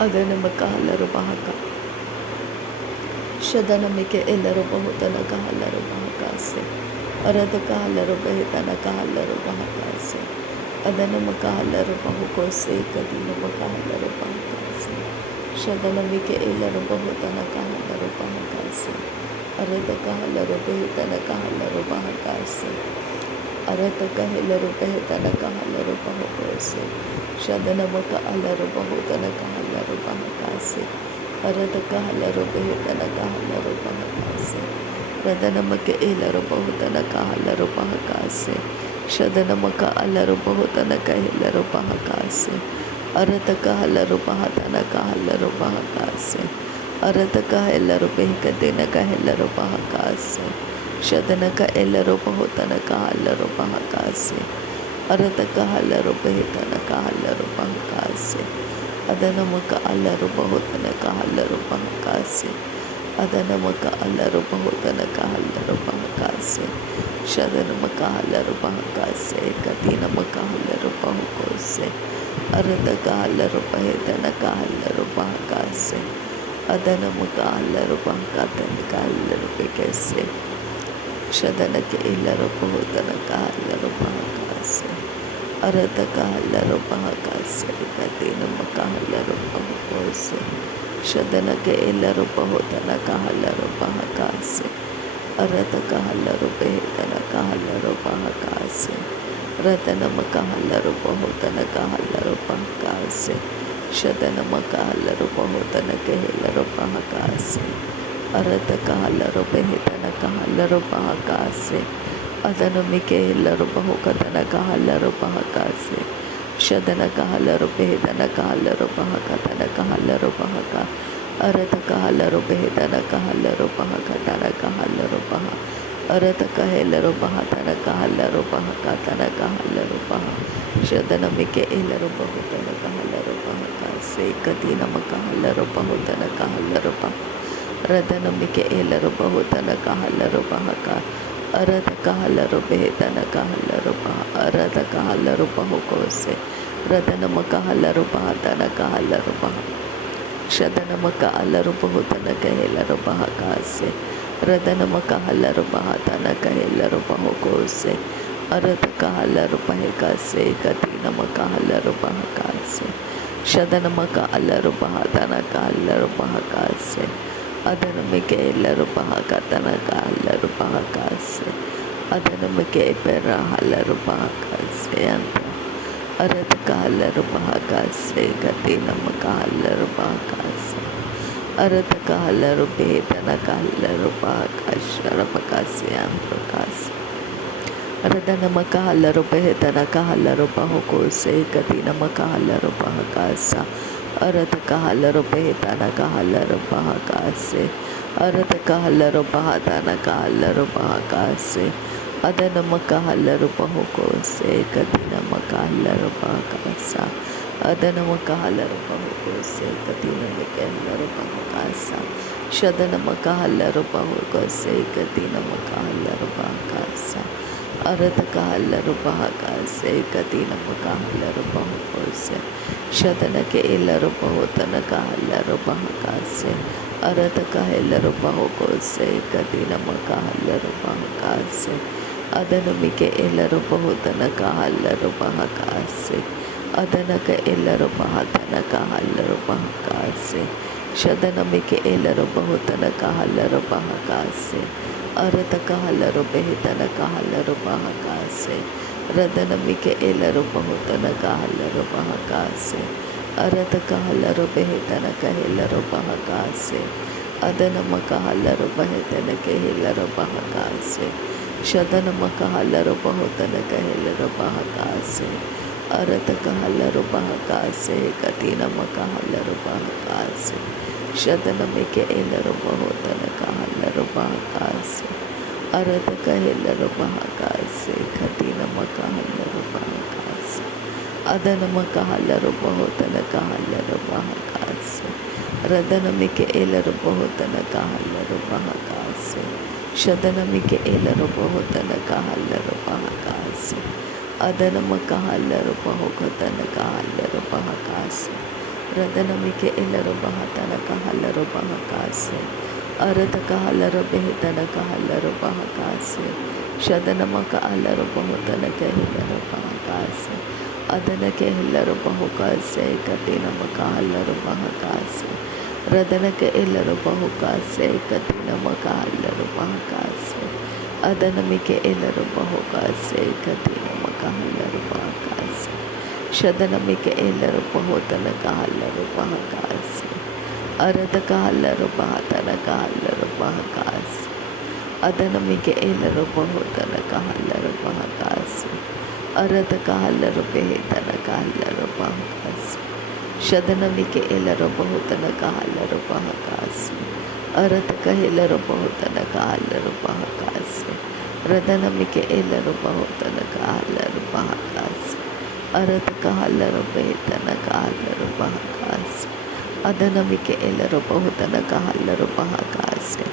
ಅದನಮಕಾಲರು ಬಹಕ ಶದನಮಿಕೆ ಎಲ್ಲರೂ ಬಹುತನ ಕಹಲ್ಲರು ಬಹಕಾಸೆ ಅರದ ಕಹಲ್ಲರು ಬೆಹಿತನ ಕಹಲ್ಲರು ಬಹಕಾಸೆ ಅದನಮಕಾಲರು ಬಹುಕೋಸೆ ಕದಿನಮಕಾಲರು ಬಹಕಾಸೆ ಶದನಮಿಕೆ ಎಲ್ಲರೂ ಬಹುತನ ಕಹಲ್ಲರು ಬಹಕಾಸೆ ಅರದ ಕಹಲ್ಲರು ಬೆಹಿತನ ಕಹಲ್ಲರು ಬಹಕಾಸೆ ಅರದ ಕಹಲ್ಲರು ಬೆಹಿತನ ಕಹಲ್ಲರು ಬಹಕೋಸೆ ಶದನಮಕ ಅಲ್ಲರು ಬಹುತನ ಕಹಲ್ಲರು ಬಹಕಾಸೆ ಅರದ ಕಹಲ್ಲರು ಬೆಹಿತನ ಕಹಲ್ಲರು ಬಹಕಾಸೆ ರದನಮಕ್ಕೆ ಎಲ್ಲರು ಬಹುತನ ಕಹಲ್ಲರು ಬಹಕಾಸೆ ಶದನಮಕ ಅಲ್ಲರು ಬಹುತನ ಕಹಲ್ಲರು ಬಹಕಾಸೆ ಅರದ ಕಹಲ್ಲರು ಬಹತನ ಕಹಲ್ಲರು ಬಹಕಾಸೆ ಅರದ ಕಹಲ್ಲರು ಬೆಹಿಕದಿನ ಕಹಲ್ಲರು ಬಹಕಾಸೆ ಶದನಕ ಎಲ್ಲರು ಬಹುತನ ಕಹಲ್ಲರು ಬಹಕಾಸೆ ಅರದ ಕಹಲ್ಲರು ಬೆಹಿತನ ಕಹಲ್ಲರು ಬಹಕಾಸೆ ಅದನಮಕ ಅಲ್ಲರು ಬಹುತನ ಕಹಲ್ಲರು ಬಹಕಾಸೆ ಅದನಮಕ ಅಲ್ಲರು ಬಹುತನ ಕಹಲ್ಲರು ಬಹಕಾಸೆ ಶದನಮಕ ಅಲ್ಲರು ಬಹಕಾಸೆ ಕದಿನಮಕ ಅಲ್ಲರು ಬಹಕೋಸೆ ಅರದ ಕಹಲ್ಲರು ಬೆಹಿತನ ಕಹಲ್ಲರು ಬಹಕಾಸೆ ಅದನಮಕ ಅಲ್ಲರು ಬಹಕತನ ಕಹಲ್ಲರು ಬೆಕೆಸೆ ಶದನಕ್ಕೆ ಎಲ್ಲರು ಬಹುತನ ಕಹಲ್ಲರು ಬಹಕಾಸೆ ಅರದ ಕಹಲ್ಲರು ಬಹಕಾಸೆ ಕದಿನಮಕ ಅಲ್ಲರು ಬಹಕೋಸೆ ಶದನಕ್ಕೆ ಎಲ್ಲರು ಬಹುತನ ಕಹಲ್ಲರು ಬಹಕಾಸೆ ಅರದ ಕಹಲ್ಲರು ಬೆಹಿತನ ಕಹಲ್ಲರು ಬಹಕಾಸೆ ರದನಮಕ ಅಲ್ಲರು ಬಹುತನ ಕಹಲ್ಲರು ಬಹಕಾಸೆ ಶದನಮಕ ಅಲ್ಲರು ಬಹುತನ ಕೆಲ್ಲರು ಬಹಕಾಸೆ ಅರದ ಕಹಲ್ಲರು ಬೆಹಿತನ ಕಹಲ್ಲರು ಬಹಕಾಸೆ ಅದನಮಿಕೆ ಎಲ್ಲರು ಬಹುಕತನ ಕಹಲ್ಲರು ಬಹಕಾಸೆ ಶದನ ಕಹಲ್ಲರು ಬೆಹಿತನ ಕಹಲ್ಲರು ಬಹಕತನ ಕಹಲ್ಲರು ಬಹಕ ಅರದ ಕಹಲ್ಲರು ಬೆಹಿತನ ಕಹಲ್ಲರು ಬಹಕತನ ಕಹಲ್ಲರು ಬಹ ಅರದ ಕಹೆಲ್ಲರು ಬಹತನ ಕಹಲ್ಲರು ಬಹಕತನ ಕಹಲ್ಲರು ಬಹ ಶದನಮಿಕೆ ಎಲ್ಲರು ಬಹುತನ ಕಹಲ್ಲರು ಬಹಕಾಸೆ ಕದಿನಮ ಕಹಲ್ಲರು ಬಹುತನ ಕಹಲ್ಲರು ಬಹ ರದನಮಿಕೆ ಎಲ್ಲರು ಬಹುತನ ಕಹಲ್ಲರು ಬಹಕ ಅರದ ಕಹಲ್ಲರು ಬೆಹಿತನ ಕಹಲ್ಲರು ಬಹ ಅರದ ಕಹಲ್ಲರು ಬಹುಕೋಸೆ ರದನಮ ಕಹಲ್ಲರು ಬಹತನ ಕಹಲ್ಲರು ಬಹ ಶದನಮಕ ಅಲ್ಲರು ಬಹುತನ ಕಹೆಲ್ಲರು ಬಹಕಾಸೆ ರದನಮ ಕಹಲ್ಲರು ಬಹತನ ಕಹೆಲ್ಲರು ಬಹುಕೋಸೆ ಅರದ ಕಹಲ್ಲರು ಬಹಕಾಸೆ ಕದಿನಮ ಕಹಲ್ಲರು ಬಹಕಾಸೆ ಶದನಮಕ ಅಲ್ಲರು ಬಹತನ ಕಹಲ್ಲರು ಬಹಕಾಸೆ ಅದನಮಿಕೆ ಎಲ್ಲರು ಬಹಕತನ ಕಹಲ್ಲರು ಬಹಕಾಸೆ ಅದನಮಿಕೆ ಪೆರ ಹಲ್ಲರು ಬಹಕಾಸೆ ಅಂತ ಅರದ ಕಹಲ್ಲರು ಬಹಕಾಸೆ ಕದಿನಮ ಕಹಲ್ಲರು ಬಹಕಾಸೆ ಅರದ ಕಹಲ್ಲರು ಬೇತನ ಕಹಲ್ಲರು ಬಹಕಾಶರ ಬಕಾಸೆ ಅಂತಕಾಸೆ ರದನಮ ಕಹಲ್ಲರು ಬೆಹಿತನ ಕಹಲ್ಲರು ಬಹಕೋಸೆ ಕದಿನಮ ಕಹಲ್ಲರು ಬಹಕಾಸ ಅರದ ಕಹಲ್ಲರು ಬೆಹಿತನ ಕಹಲ್ಲರು ಬಹಕಾಸೆ ಅರದ ಕಹಲ್ಲರು ಬಹತನ ಕಹಲ್ಲರು ಬಹಕಾಸೆ ಅದನಮ ಕಹಲ್ಲರು ಬಹುಕೋಸೆ ಕದಿನಮ ಕಹಲ್ಲರು ಬಹಕಾಸ ಅದನಮ ಕಹಲ್ಲರು ಬಹುಕೋಸೆ ಕದಿನಮ ಕೆಲ್ಲರು ಬಹಕಾಸ ಶದನಮ ಕಹಲ್ಲರು ಬಹುಕೋಸೆ ಕದಿನಮ ಕಹಲ್ಲರು ಬಹಕಾಸ ಅರದ ಕಹಲ್ಲರು ಬಹಕಾಸೆ ಕದಿನಮ ಕಹಲ್ಲರು ಬಹುಕೋಸೆ ಶದನಕ್ಕೆ ಎಲ್ಲರು ಬಹುತನ ಕಹಲ್ಲರು ಬಹಕಾಸೆ ಅರದ ಕಹೆಲ್ಲರು ಬಹುಕೋಸೆ ಕದಿನಮ ಕಹಲ್ಲರು ಬಹಕಾಸೆ ಅದನಮಿಕೆ ಎಲ್ಲರು ಬಹುತನ ಕಹಲ್ಲರು ಬಹಕಾಸೆ ಅದನಕ ಎಲ್ಲರು ಬಹತನ ಕಹಲ್ಲರು ಬಹಕಾಸೆ ಶದನಮಿಕೆ ಎಲ್ಲರು ಬಹುತನ ಕಹಲ್ಲರು ಬಹಕಾಸೆ ಅರದ ಕಹಲ್ಲರು ಬೆಹಿತನ ಕಹಲ್ಲರು ಬಹಕಾಸೆ ರದನಮಿಕೆ ಎಲ್ಲರು ಬಹುತನ ಕಹಲ್ಲರು ಬಹಕಾಸೆ ಅರದ ಕಹಲ್ಲರು ಬೆಹಿತನ ಕಹೆಲ್ಲರು ಬಹಕಾಸೆ ಅದನಮ ಕಹಲ್ಲರು ಬೆಹಿತನ ಕೆಲ್ಲರು ಬಹಕಾಸೆ ಶದನಮ ಕಹಲ್ಲರು ಬಹುತನ ಕಹೆಲ್ಲರು ಬಹಕಾಸೆ ಅರದ ಕಹಲ್ಲರು ಬಹಕಾಸೆ ಕದಿನಮ ಕಹಲ್ಲರು ಬಹಕಾಸೆ ಶದನಮಿಕೆ ಎಲ್ಲರು ಬಹುತನ ಕಹಲ್ಲರು ಬಹಕಾಸೆ ಅರದ ಕಹೆಲ್ಲರು ಬಹಕಾಸೆ ಕದಿನಮ ಕಹಲ್ಲರು ಬಹಕಾಸೆ ಅದನಮ ಕಹಲ್ಲರು ಬಹುತನ ಕಹಲ್ಲರು ಬಹಕಾಸೆ ರದನಮಿಕೆ ಎಲ್ಲರು ಬಹುತನ ಕಹಲ್ಲರು ಬಹಕಾಸೆ ಶದನಮಿಕೆ ಎಲ್ಲರು ಬಹುತನ ಕಹಲ್ಲರು ಬಹಕಾಸೆ ಅದನಮ ಕಹಲ್ಲರು ಬಹುಕತನ ಕಹಲ್ಲರು ಬಹಕಾಸೆ Radanamike Ilarubahatana Kahalarubahakase, Arataka Halarubehitana Kahalarubahakase, Shadanamaka Alarubahotana Kahilarubahakase, Adanake Hilarubahukase, Katina Makahalarubahakase, Radanake Ilarubahukase, Katina Makahalarubahakase, Adanamike Ilarubahukase, Katina Makahalarubahakase, Shadanamike Ilarubahotana Kahalarubahakase, Aradaka Halarubahotana Kahalarubahakase, Adanamike Ilarubahotana Kahalarubahakase, Aradaka Halarubahitana Kahalarubahakase, Shadanamike Ilarubahotana Kahalarubahakase, Aradaka Hilarubahotana Kahalarubahakase, Radanamike Ilarubahotana Kahalarubahakase, Aradaka Halarubahitana Kahalarubahakase, Adanamike Ilarubahotana Kahalarubahakase,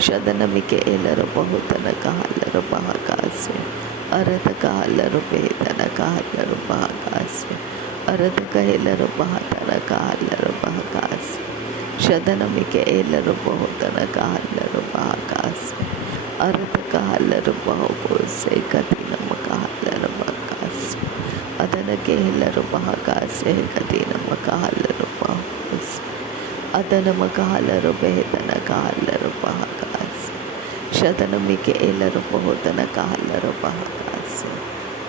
Shadanamike Ilarubahotana Kahalarubahakase, Aradaka Halarubahitana Kahalarubahakase, Aradaka Hilarubahotana Kahalarubahakase, Shadanamike Ilarubahotana Kahalarubahakase, Aradaka Halarubahakose, Katina Makahalarubahakase, Adanake Hilarubahakase, Katina Makahalarubahakase, Adanamaka Halarubahitana Kahalarubahakase, Shadanamike Ilarubahotana Kahalarubahakase,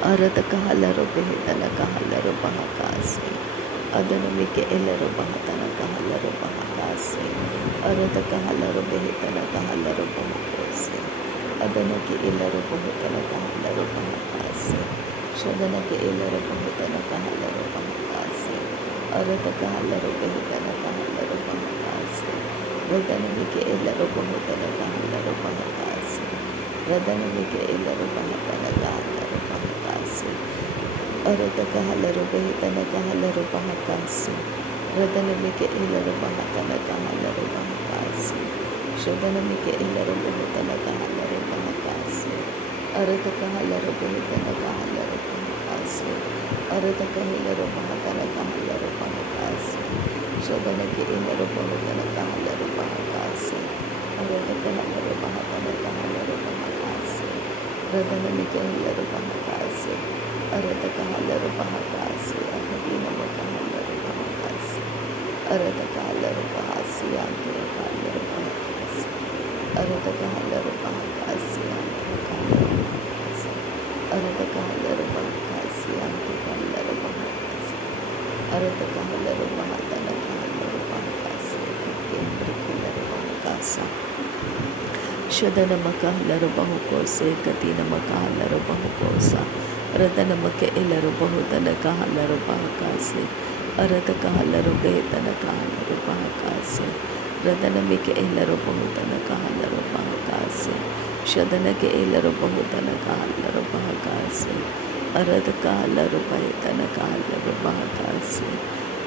Aradaka Halarubahitana Kahalarubahakase, Adanamike Ilarubahotana Kahalarubahakase, Aradaka Halarubahitana Kahalarubahakase, Adanake Ilarubahotana Kahalarubahakase, Shadanake Ilarubahotana Kahalarubahakase, Aradaka Halarubahitana Kahalarubahakase, Radanamike Ilarubahotana Kahalarubahakase, Radanamike Ilarubahotana Kahalarubahakase, Aradaka Halarubahitana Kahalarubahakase, Radanamike Ilarubahotana Kahalarubahakase, Shadanamike Ilarubahotana Kahalarubahakase, Aradaka Halarubahitana Kahalarubahakase, Aradaka Hilarubahotana Kahalarubahakase, Shadanake Ilarubahotana Kahalarubahakase, Aradaka Halarubahotana Kahalarubahakase, Radanamike Ilarubahakase, Aradaka Halarubahakase, Akadina Makahalarubahakase, Aradaka Halarubahase, Antaka Halarubahakase, Aradaka Halarubahakase, Antaka Halarubahakase, Aradaka Halarubahakase, Antaka Halarubahakase, Aradaka Halarubahotana Kahalarubahakase, Kendrika Halarubahakasa, Shadanamaka Halarubahakose, Katina Makahalarubahakose, Radanamake Ilarubahotana Kahalarubahakase, Aradaka Halarubahitana Kahalarubahakase, Radanamike Ilarubahotana Kahalarubahakase, Shadanake Ilarubahotana Kahalarubahakase, Aradaka Halarubahitana Kahalarubahakase,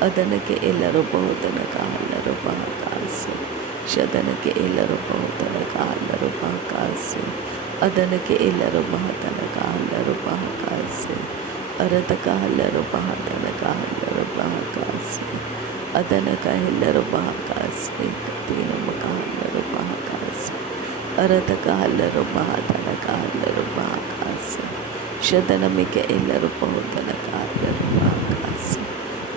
Adanake Ilarubahotana Kahalarubahakase, Shadanake Ilarubahotana Kahalarubahakase, Adanake Ilarubahotana Kahalarubahakase, Aradaka Halarubahotana Kahalarubahakase, Adanaka Hilarubahakase, Katina Makahalarubahakase, Aradaka Halarubahotana Kahalarubahakase, Shadanamike Ilarubahotana Kahalarubahakase,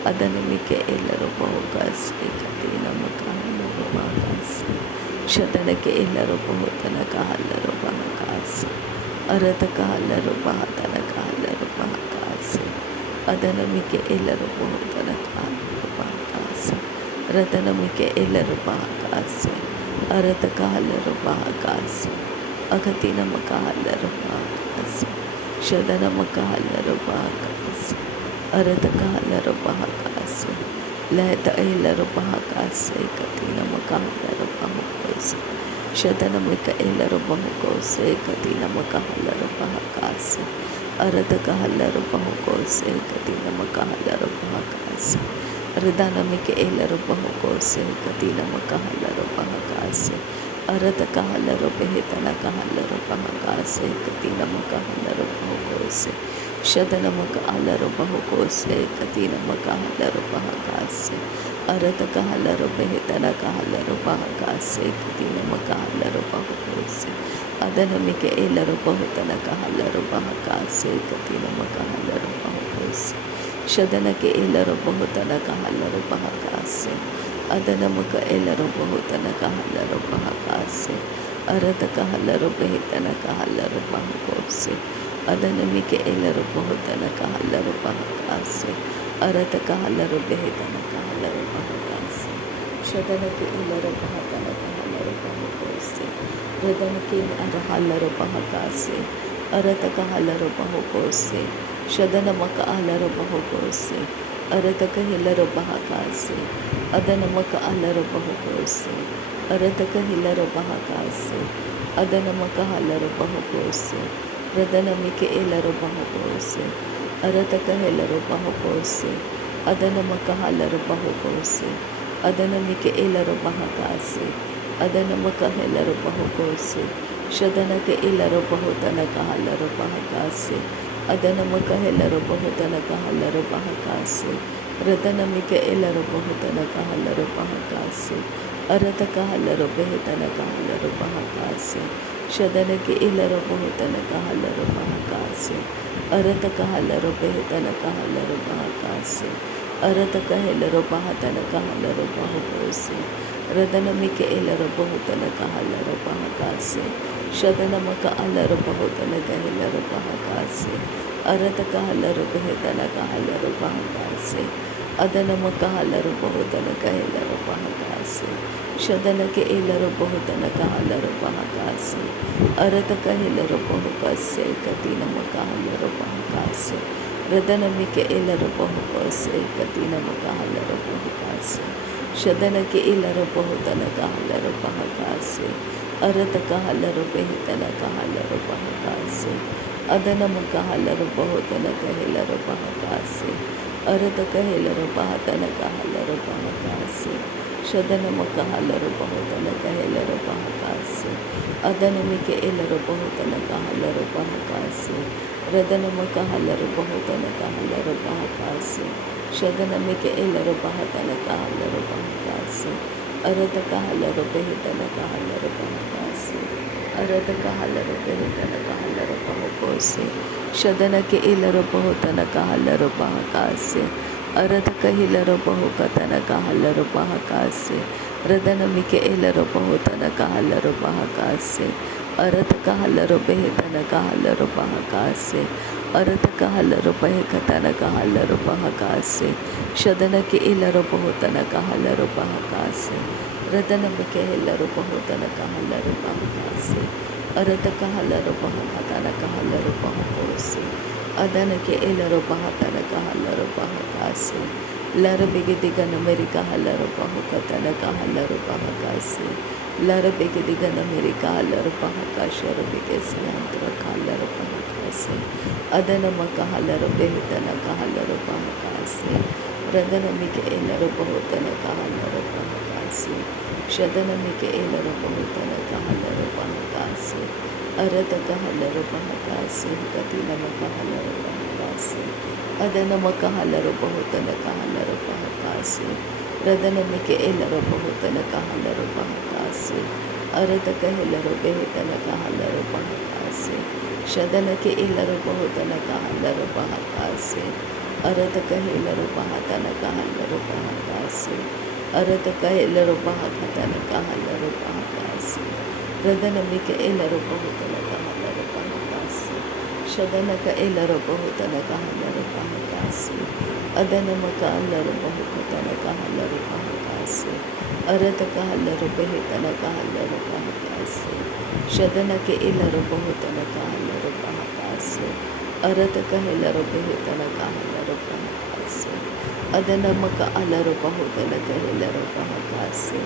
Adanamike Ilarubahakase, Katina Makahalarubahakase, Shadanake Ilarubahotana Kahalarubahakase, Aradaka Halarubahotana Kahalarubahakase, Adanamike Ilarubahotana Kahalarubahakase, Radanamike Ilarubahakase, Aradaka Halarubahakase, Akatina Makahalarubahakase, Shadanamaka Halarubahakase, Aradaka Halarubahakase, Leta Ilarubahakase, Katina Makahalarubahakase, Shadanamika Ilarubahakose, Katina Makahalarubahakase, Aradaka Halarubahakose, Katina Makahalarubahakase, Radanamika Ilarubahakose, Katina Makahalarubahakase, Aradaka Halarubahitana Kahalarubahakase, Katina Makahalarubahakose, Shadanamaka Halarubahakose, Katina Makahalarubahakase, अरत कहलर बेहतन कहलर बहकासे कति नमकालर बहुकोसे अदनमिक एलर बहुतन कहलर बहकासे कति नमकालर बहुकोसे शदन के एलर बहुतन कहलर बहकासे अदनमक एलर बहुतन कहलर बहकासे अरत कहलर बेहतन कहलर बहकोसे अदनमिक एलर बहुतन कहलर बहकासे अरत कहलर बेहतन कहलर बहकासे शदन के एलर बहुतन कहलर बहकोसे रदन के अरहलर बहकासे अरत कहलर बहकोसे शदनमक अलर बहकोसे अरत कहलर बहकासे अदनमक अलर बहकोसे अरत कहलर बहकासे अदनमक अलर बहकोसे रदनमिक एलर बहकोसे अरत कहलर बहकोसे अदनमक अलर बहकोसे अदनमिक एलर बहकासे अदनमक हेलर बहकोसे शदनक एलर बहुतन कहलर बहकासे अदनमक हेलर बहुतन कहलर बहकासे रदनमिक एलर बहुतन कहलर बहकासे अरत कहलर बेहतन कहलर बहकासे शदन के एलर बहुतन कहलर बहकासे अरत कहलर बेहतन कहलर बहकासे अरत कहलर बहतन कहलर बहकोसे रदनमिक एलर बहुतन कहलर बहकासे शदनमक अलर बहुतन कहलर बहकासे अरत कहलर बेहतन कहलर बहकासे अदनमक अलर बहुतन कहलर बहकासे शदन के एलर बहुतन कहलर बहकासे अरत कहलर बहकासे कति नमक अलर बहकासे रदनमिक एलर बहकोसे कति नमक अलर बहकासे शदन के एलर बहुतन कहलर बहकासे अरत कहलर बेहतन कहलर बहकासे अदनमक अलर बहुतन कहलर बहकासे अरत कहलर बहतन कहलर बहकासे शदनमक अलर बहुतन कहलर बहकासे अदनमिक एलर बहुतन कहलर बहकासे रदनमक अलर बहुतन कहलर बहकासे शदनमिक एलर बहतन कहलर बहकासे अरत कहलर बेहतन कहलर बहकासे अरत कहलर बेहतन कहलर बहकोसे शदन के एलर बहुतन कहलर बहकासे अरत कहलर बहुकतन कहलर बहकासे रदनमिक एलर बहुतन कहलर बहकासे अरत कहलर बेहतन कहलर बहकासे अरत कहलर बेहकतन कहलर बहकासे शदन के एलर बहुतन कहलर बहकासे रदनमिक एलर बहुतन कहलर बहकासे अरत कहलर बहकतन कहलर बहकोसे अदन के एलर बहतन कहलर बहकासे लर बिगदिगन मेरी कहलर बहकतन कहलर बहकासे लर बिगदिगन मेरी कहलर बहकाशर बिगसियंत्र कहलर बहकासे अदनम कहलर बेहतन कहलर बहकासे रदनमिक एलर बहुतन कहलर बहकासे शदनमिक एलर बहुतन कहलर बहकासे अरत कहलर बहकासे कति नम कहलर बहकासे अदनम कहलर बहुतन कहलर बहकासे रदनमिक एलर बहुतन कहलर बहकासे अरत कहलर बेहतन कहलर बहकासे शदन के एलर बहुतन कहलर बहकासे अरत कहलर बहतन कहलर बहकासे अरत कहलर बहकतन कहलर बहकासे रदनमिक एलर बहुतन कहलर बहकासे शदन का एलर बहुतन कहलर बहकासे अदनम कहलर बहुकतन कहलर बहकासे अरत कहलर बेहतन कहलर बहकासे शदन के एलर बहुतन कहलर बहकासे अरत कहलर बेहतन कहलर बहकासे अदनमक अलर बहुतन कहलर बहकासे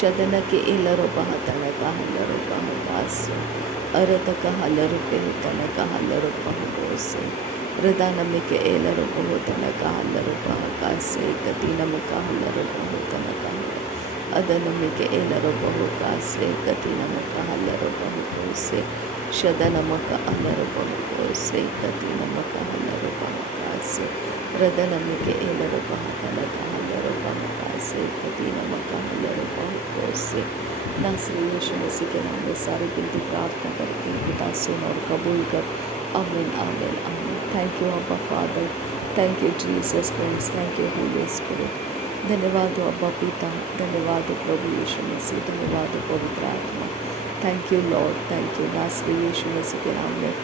शदन के एलर बहतन कहलर बहकासे अरत कहलर बेहतन कहलर बहकोसे रदनमिक एलर बहुतन कहलर बहकासे कतिनम कहलर बहुतन कहलर अदनमिक एलर बहकासे कतिनम कहलर बहकोसे शदनमक अलर बहकोसे कतिनम कहलर बहकासे रदनमिक एलर बहतन कहलर बहकासे से कदीना मकाहल रबा से। नासरी यीशु मसीह के नाम में सारी गिनती प्रार्थना करती हूँ, पिता सुन और कबूल कर। आमीन आमीन आमीन। थैंक यू अब्बा father, thank you Jesus Christ, thank you Holi spirit. धन्यवाद हो अब्बा पिता, धन्यवाद हो प्रभु यीशु मसीह, धन्यवाद हो पवित्र आत्मा। Thank you Lord, thank you. नासरी यीशु मसीह के नाम में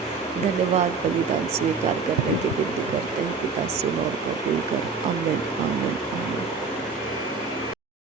धन्यवाद। बलिदान स्वीकार करने की विनती करते हैं, पिता सुन और कबूल कर। आमीन आमीन आमीन।